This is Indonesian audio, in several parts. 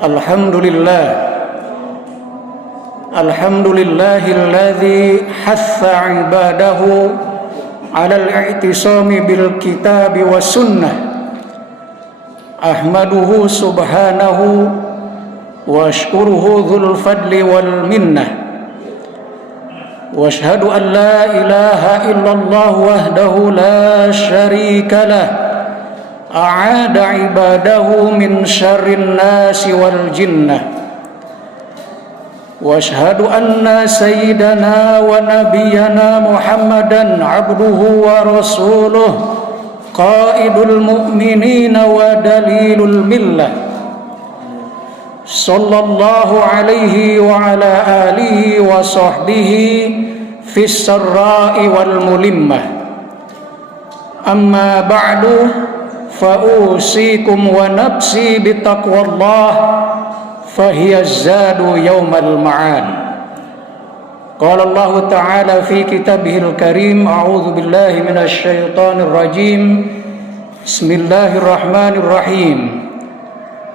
Alhamdulillah, alhamdulillahilladzi hatha ibadahu ala al-i'tisami bil kitabi was sunnah. Ahmaduhu subhanahu wa ashkuruhu dzul fadli wal minnah. Wa ashhadu an la ilaha illallah wahdahu la syarika lah. A'ada ibadahu min syarrin nasi wal jinnah. Wa ashhadu anna sayyidana wa nabiyyana Muhammadan abduhu wa rasuluh qaidul mu'minina wa dalilul millah. Sallallahu alaihi wa ala alihi wa sahbihi fis sarra'i wal mulimmah. Amma ba'du, fa'usikum wa nafsi bitaqwallah fahiya zadu yawmal ma'ad. Qala Allah Ta'ala fi kitabihil karim, a'udzu billahi minasy syaithanir rajim. Bismillahirrahmanirrahim.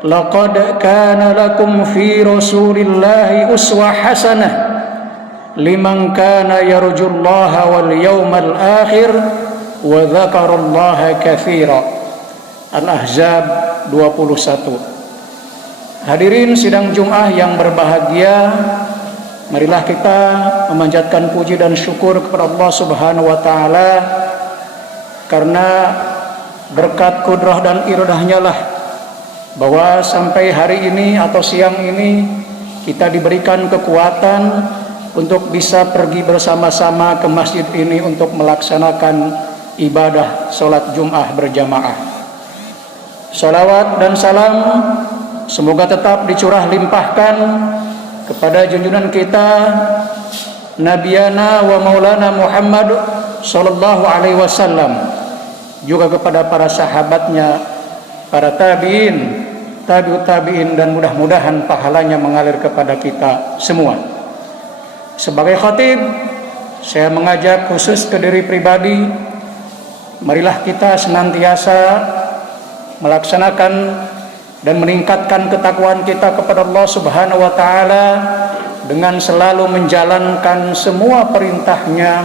Laqad kana lakum fi rasulillahi uswah hasanah liman kana yarjullaha wal yawmal akhir wa dzakarallaha katsira. Al-Ahzab 21. Hadirin sidang Jum'ah yang berbahagia, marilah kita memanjatkan puji dan syukur kepada Allah Subhanahu wa taala karena berkat kudrah dan iradahnya lah bahwa sampai hari ini atau siang ini kita diberikan kekuatan untuk bisa pergi bersama-sama ke masjid ini untuk melaksanakan ibadah salat Jum'ah berjamaah. Salawat dan salam semoga tetap dicurah limpahkan kepada junjungan kita Nabiyana wa Maulana Muhammad sallallahu alaihi wasallam, juga kepada para sahabatnya, para tabi'in, tabi'ut tabi'in, dan mudah-mudahan pahalanya mengalir kepada kita semua. Sebagai khatib, saya mengajak khusus ke diri pribadi, marilah kita senantiasa melaksanakan dan meningkatkan ketakwaan kita kepada Allah Subhanahu wa taala dengan selalu menjalankan semua perintahnya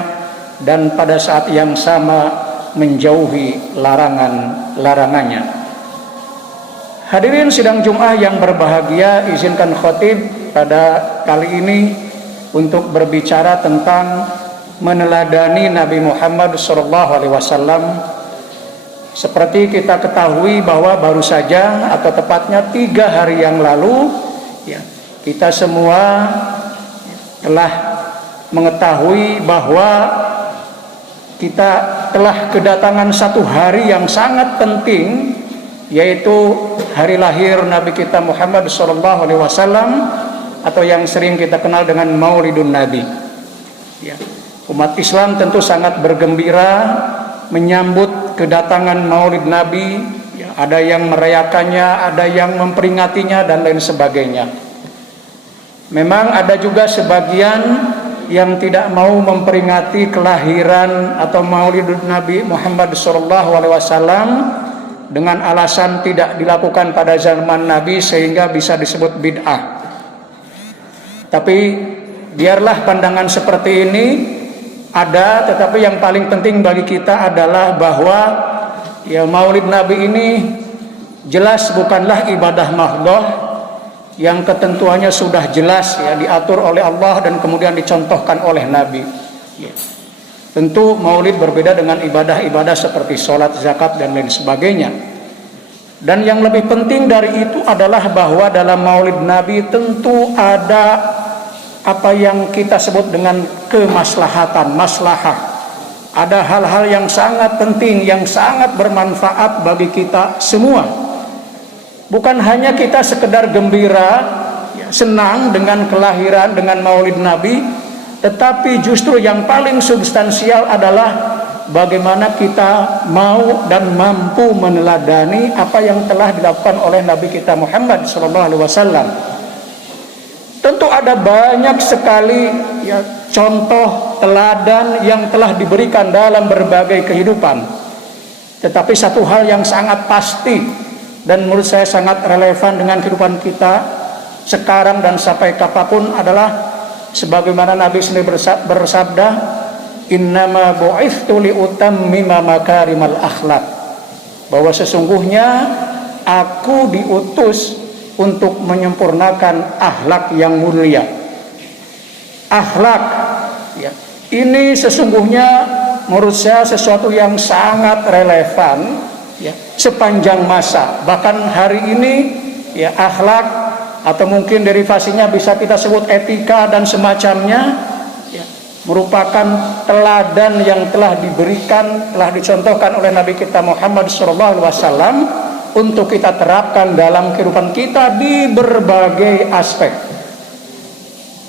dan pada saat yang sama menjauhi larangannya. Hadirin sidang Jum'ah yang berbahagia, izinkan khatib pada kali ini untuk berbicara tentang meneladani Nabi Muhammad SAW. Seperti kita ketahui bahwa baru saja atau tepatnya 3 hari yang lalu kita semua telah mengetahui bahwa kita telah kedatangan satu hari yang sangat penting, yaitu hari lahir Nabi kita Muhammad SAW, atau yang sering kita kenal dengan Maulidun Nabi. Umat Islam tentu sangat bergembira menyambut kedatangan Maulid Nabi. Ada yang merayakannya, ada yang memperingatinya, dan lain sebagainya. Memang ada juga sebagian yang tidak mau memperingati kelahiran atau Maulid Nabi Muhammad SAW dengan alasan tidak dilakukan pada zaman Nabi sehingga bisa disebut bid'ah. Tapi biarlah pandangan seperti ini ada, tetapi yang paling penting bagi kita adalah bahwa Maulid Nabi ini jelas bukanlah ibadah mahdhah yang ketentuannya sudah jelas diatur oleh Allah dan kemudian dicontohkan oleh Nabi. Tentu Maulid berbeda dengan ibadah-ibadah seperti sholat, zakat, dan lain sebagainya. Dan yang lebih penting dari itu adalah bahwa dalam Maulid Nabi tentu ada apa yang kita sebut dengan kemaslahatan, maslahah. Ada hal-hal yang sangat penting, yang sangat bermanfaat bagi kita semua. Bukan hanya kita sekedar gembira, senang dengan kelahiran, dengan Maulid Nabi, tetapi justru yang paling substansial adalah bagaimana kita mau dan mampu meneladani apa yang telah dilakukan oleh Nabi kita Muhammad SAW. Tentu ada banyak sekali contoh teladan yang telah diberikan dalam berbagai kehidupan. Tetapi satu hal yang sangat pasti dan menurut saya sangat relevan dengan kehidupan kita sekarang dan sampai kapanpun adalah sebagaimana Nabi sendiri bersabda, innama bu'ithtu liutammima makarimal akhlak, bahwa sesungguhnya aku diutus untuk menyempurnakan akhlak yang mulia. Akhlak, ya, ini sesungguhnya menurut saya sesuatu yang sangat relevan, ya, sepanjang masa. Bahkan hari ini, ya, akhlak atau mungkin derivasinya bisa kita sebut etika dan semacamnya, ya, merupakan teladan yang telah diberikan, telah dicontohkan oleh Nabi kita Muhammad SAW untuk kita terapkan dalam kehidupan kita di berbagai aspek.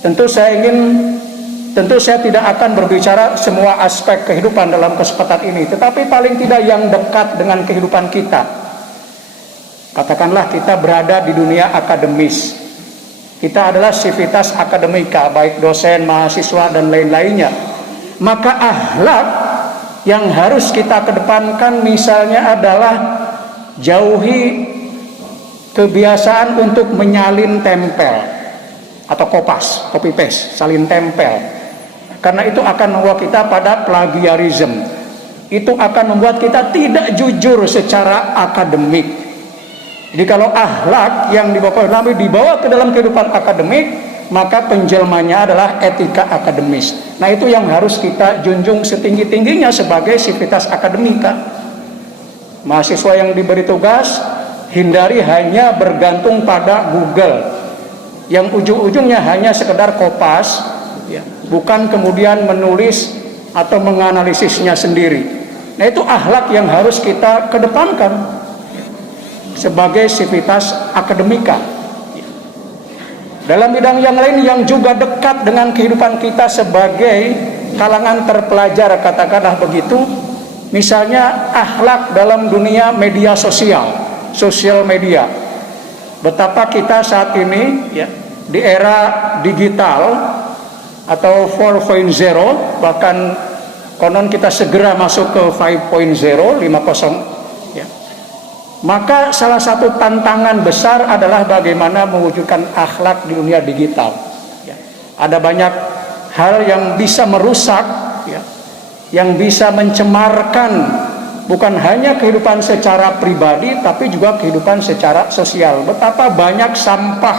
Tentu saya tidak akan berbicara semua aspek kehidupan dalam kesempatan ini, tetapi paling tidak yang dekat dengan kehidupan kita. Katakanlah kita berada di dunia akademis. Kita adalah sivitas akademika, baik dosen, mahasiswa, dan lain-lainnya. Maka akhlak yang harus kita kedepankan misalnya adalah jauhi kebiasaan untuk menyalin tempel atau copy paste, salin tempel. Karena itu akan membawa kita pada plagiarism. Itu akan membuat kita tidak jujur secara akademik. Jadi kalau akhlak yang dibawa Nabi dibawa ke dalam kehidupan akademik, maka penjelmanya adalah etika akademis. Nah, itu yang harus kita junjung setinggi-tingginya sebagai sivitas akademika. Mahasiswa yang diberi tugas, hindari hanya bergantung pada Google yang ujung-ujungnya hanya sekedar kopas, ya, bukan kemudian menulis atau menganalisisnya sendiri. Nah, itu akhlak yang harus kita kedepankan sebagai sivitas akademika. Dalam bidang yang lain yang juga dekat dengan kehidupan kita sebagai kalangan terpelajar, katakanlah begitu, misalnya akhlak dalam dunia media sosial, sosial media. Betapa kita saat ini, ya, di era digital atau 4.0, bahkan konon kita segera masuk ke 5.0, 50, ya. Maka salah satu tantangan besar adalah bagaimana mewujudkan akhlak di dunia digital, ya. Ada banyak hal yang bisa merusak, ya, yang bisa mencemarkan bukan hanya kehidupan secara pribadi, tapi juga kehidupan secara sosial. Betapa banyak sampah,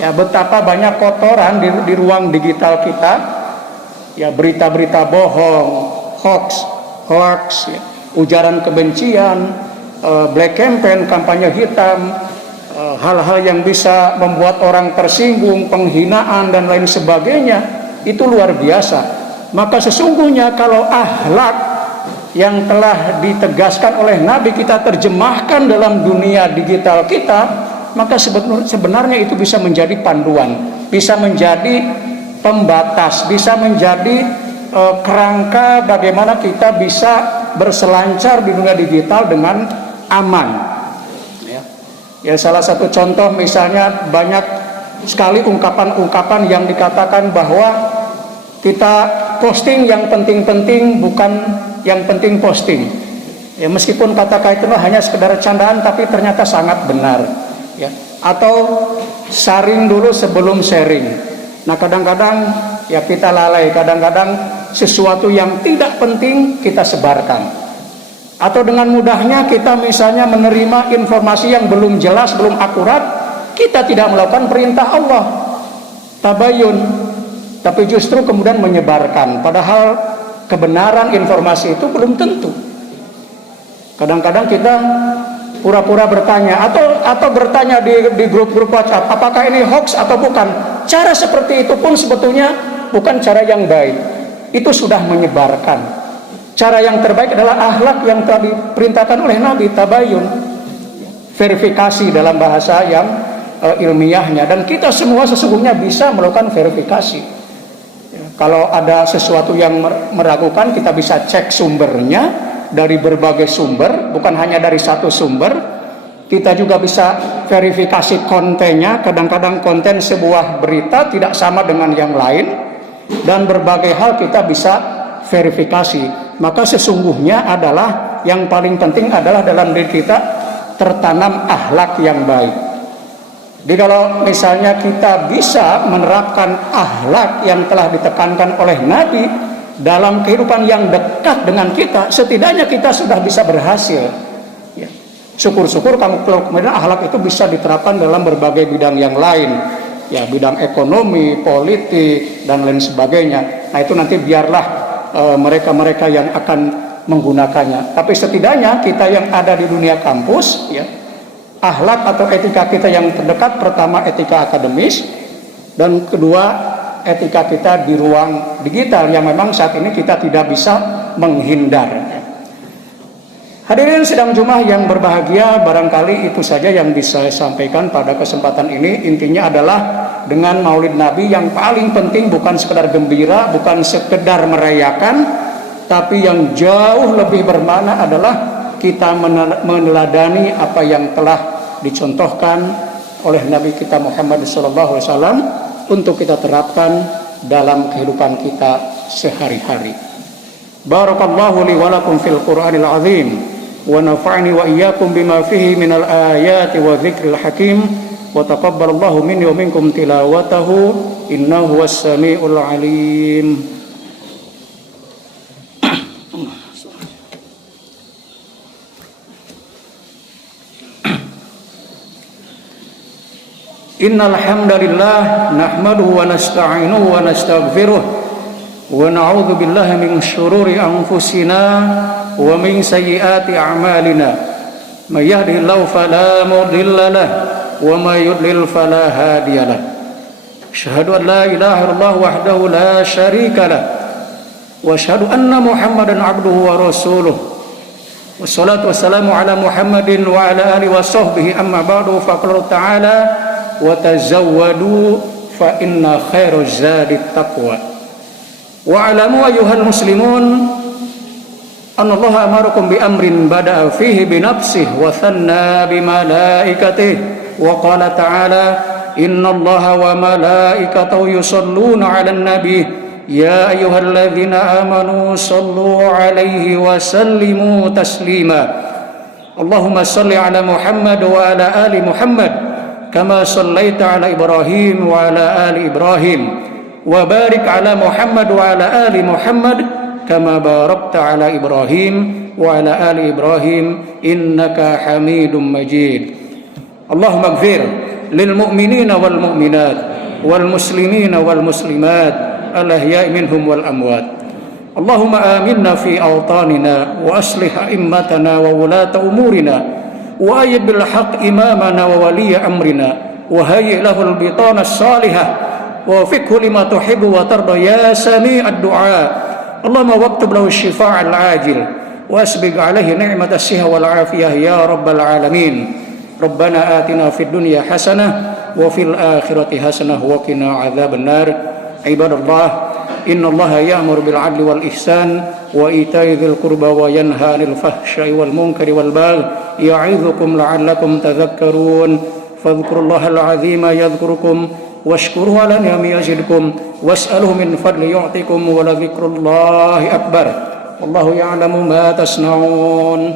ya, betapa banyak kotoran di ruang digital kita, ya, berita-berita bohong, hoax, ya, ujaran kebencian, black campaign, kampanye hitam, hal-hal yang bisa membuat orang tersinggung, penghinaan dan lain sebagainya, itu luar biasa. Maka sesungguhnya kalau akhlak yang telah ditegaskan oleh Nabi kita terjemahkan dalam dunia digital kita, maka sebenarnya itu bisa menjadi panduan, bisa menjadi pembatas, bisa menjadi kerangka bagaimana kita bisa berselancar di dunia digital dengan aman, ya. Ya, salah satu contoh misalnya banyak sekali ungkapan-ungkapan yang dikatakan bahwa kita posting yang penting-penting, bukan yang penting posting. Ya, meskipun kata-kata itu hanya sekedar candaan, tapi ternyata sangat benar, ya. Atau saring dulu sebelum sharing. Nah, kadang-kadang ya kita lalai, kadang-kadang sesuatu yang tidak penting kita sebarkan. Atau dengan mudahnya kita misalnya menerima informasi yang belum jelas, belum akurat, kita tidak melakukan perintah Allah, tabayun, tapi justru kemudian menyebarkan, padahal kebenaran informasi itu belum tentu. Kadang-kadang kita pura-pura bertanya atau bertanya di grup-grup WhatsApp, apakah ini hoax atau bukan. Cara seperti itu pun sebetulnya bukan cara yang baik. Itu sudah menyebarkan. Cara yang terbaik adalah akhlak yang telah diperintahkan oleh Nabi, tabayun, verifikasi dalam bahasa yang ilmiahnya. Dan kita semua sesungguhnya bisa melakukan verifikasi. Kalau ada sesuatu yang meragukan, kita bisa cek sumbernya dari berbagai sumber, bukan hanya dari satu sumber. Kita juga bisa verifikasi kontennya. Kadang-kadang konten sebuah berita tidak sama dengan yang lain, dan berbagai hal kita bisa verifikasi. Maka sesungguhnya adalah yang paling penting adalah dalam diri kita tertanam akhlak yang baik. Jadi kalau misalnya kita bisa menerapkan akhlak yang telah ditekankan oleh Nabi dalam kehidupan yang dekat dengan kita, setidaknya kita sudah bisa berhasil. Ya. Syukur-syukur kalau kemudian akhlak itu bisa diterapkan dalam berbagai bidang yang lain, ya bidang ekonomi, politik dan lain sebagainya. Nah itu nanti biarlah mereka-mereka yang akan menggunakannya. Tapi setidaknya kita yang ada di dunia kampus, ya, akhlak atau etika kita yang terdekat, pertama etika akademis, dan kedua etika kita di ruang digital yang memang saat ini kita tidak bisa menghindar. Hadirin sidang Jumat yang berbahagia, barangkali itu saja yang bisa saya sampaikan pada kesempatan ini. Intinya adalah dengan Maulid Nabi yang paling penting bukan sekedar gembira, bukan sekedar merayakan, tapi yang jauh lebih bermakna adalah kita meneladani apa yang telah dicontohkan oleh Nabi kita Muhammad SAW untuk kita terapkan dalam kehidupan kita sehari-hari. Barakallahu li wa lakum fil Qur'anil azim wa nafa'ani wa iyyakum bima fihi minal ayati wa dzikril hakim wa taqabbalallahu minni wa minkum tilawatahu innahu was-sami'ul alim. Innal hamdalillah nahmaduhu wa nasta'inuhu wa nastaghfiruh wa na'udzu billahi min shururi anfusina wa min sayyiati a'malina may yahdihillahu fala mudilla lahu wa may yudlil fala hadiya lahu asyhadu an la ilaha illallah wahdahu la syarika lahu wa asyhadu anna muhammadan abduhu wa rasuluh wassalatu wassalamu ala muhammadin wa ala alihi wa sahbihi amma ba'du faqala ta'ala wa tazawwadu fa inna khairaz zadi taqwa wa alamu ayyuhal muslimun anna Allah amarakum bi amrin bada'a fihi bi nafsihi wa thanna bi malaikatihi wa qala ta'ala inna Allaha wa malaikatahu yusalluna 'alan nabi ya ayyuhalladzina amanu sallu 'alaihi wa sallimu taslima Allahumma salli 'ala Muhammad wa 'ala ali Muhammad كما صليت على إبراهيم وعلى آل إبراهيم وبارك على محمد وعلى آل محمد كما باركت على إبراهيم وعلى آل إبراهيم إنك حميد مجيد اللهم اغفر للمؤمنين والمؤمنات والمسلمين والمسلمات الأحياء منهم والأموات اللهم آمنا في أوطاننا وأصلح أئمتنا وولاة أمورنا وأيد بالحق إمامنا وولي أمرنا وهيئ له البطانة الصالحة ووفقه لما تحب وترضى يا سميع الدعاء اللهم واكتب له الشفاء العاجل وأسبغ عليه نعمة الصحة والعافية يا رب العالمين ربنا آتنا في الدنيا حسنة وفي الآخرة حسنة وقنا عذاب النار عباد الله إن الله يأمر بالعدل والإحسان وإيتاء ذي القربى وينهى عن الفحشاء والمنكر والبغي يعظكم لعلكم تذكرون فاذكروا الله العظيم يذكركم واشكروه على نعمه يزدكم واسألوه من فضل يعطكم ولذكر الله أكبر والله يعلم ما تصنعون.